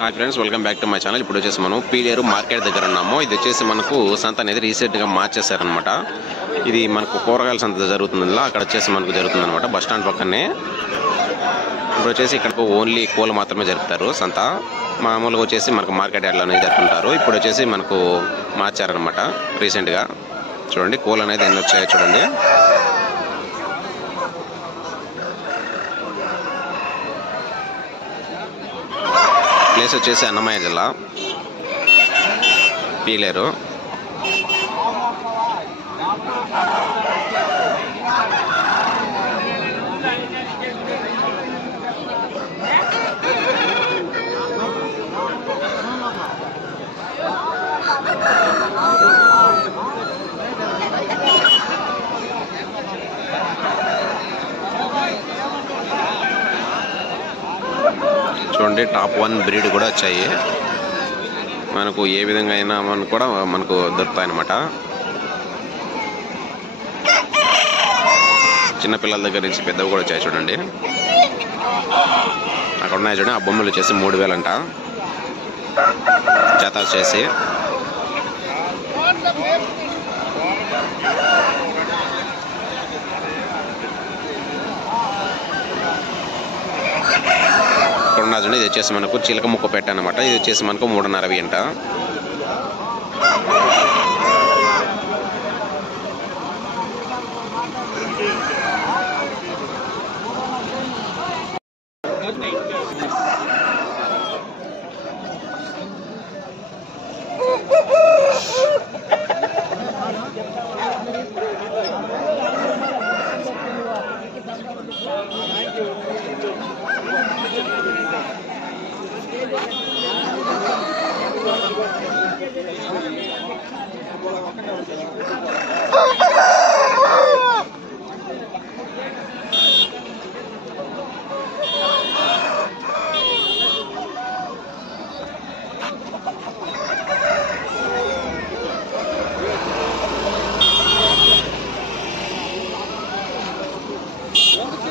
Hi friends, welcome back to my channel. ఇప్పుడు వచ్చేసి మనం పీలేరు మార్కెట్ దగ్గర ఉన్నాము. ఇది వచ్చేసి మనకు సంత అనేది రీసెంట్గా మార్చేశారనమాట. ఇది మనకు కూరగాయల సంత జరుగుతుంది, అక్కడ వచ్చేసి మనకు జరుగుతుంది అనమాట. బస్ స్టాండ్ పక్కనే. ఇప్పుడు వచ్చేసి ఇక్కడ ఓన్లీ కోళ్ళు మాత్రమే జరుపుతారు సంత. మామూలుగా వచ్చేసి మనకు మార్కెట్ యార్డ్లో అనేది జరుపుకుంటారు. ఇప్పుడు వచ్చేసి మనకు మార్చారనమాట రీసెంట్గా. చూడండి కోళ్ళు అనేది ఎన్ని వచ్చాయో చూడండి. ప్లేస్ వచ్చేసి అన్నమయ్య జిల్లా పీలేరు. చూడండి టాప్ 1 బ్రీడ్ కూడా వచ్చాయి. మనకు ఏ విధంగా అయినా మనకు దొరుకుతాయి అన్నమాట. చిన్నపిల్లల దగ్గర నుంచి పెద్దవి కూడా వచ్చాయి చూడండి. అక్కడ ఉన్నాయి చూడండి. ఆ బొమ్మలు వచ్చేసి 3000 అంట జత వచ్చేసి. ఇది వచ్చేసి మనకు చిలక ముక్క పెట్ట అనమాట. ఇది వచ్చేసి మనకు 3.5 అంట.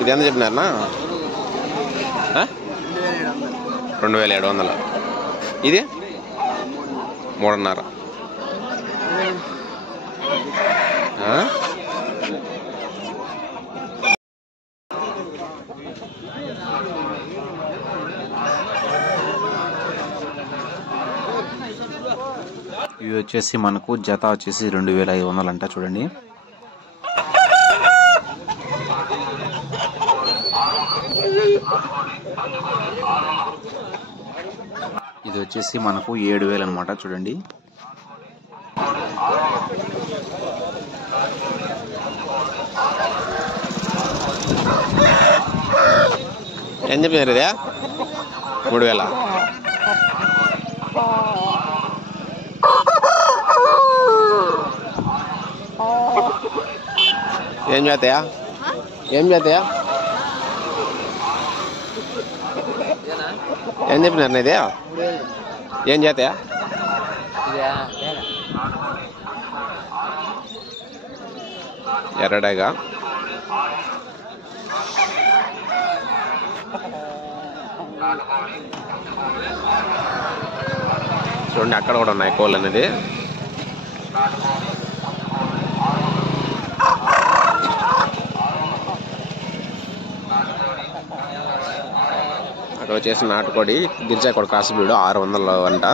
ఇది ఎంత చెప్పినారనా? 2700. ఇది 3.5. ఇవి వచ్చేసి మనకు జత వచ్చేసి 2500 అంట చూడండి. ఇది వచ్చేసి మనకు 7000 అనమాట చూడండి. ఏం చెప్పినారు? ఇదే 3000. ఏం చేస్తాయా? ఏం చేస్తాయా? ఏం చెప్పినారు? ఇదే ఏం చేస్తాయా? ఎర్రడగా చూడండి. అక్కడ కూడా ఉన్నాయి కోళ్ళు అనేది. అక్కడ వచ్చేసి నాటుకోడి గిరిజాకోడి కాసు బ్రీడ్ 600 అంట.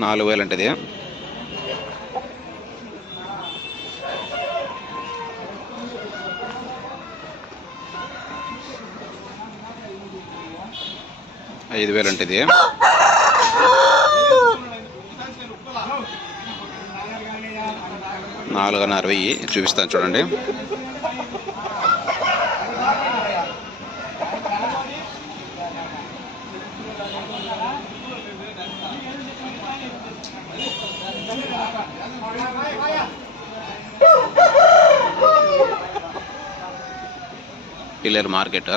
$4000 అంటది. $5000 అంటది. 460 చూపిస్తాను చూడండి. పీలేరు మార్కెట్.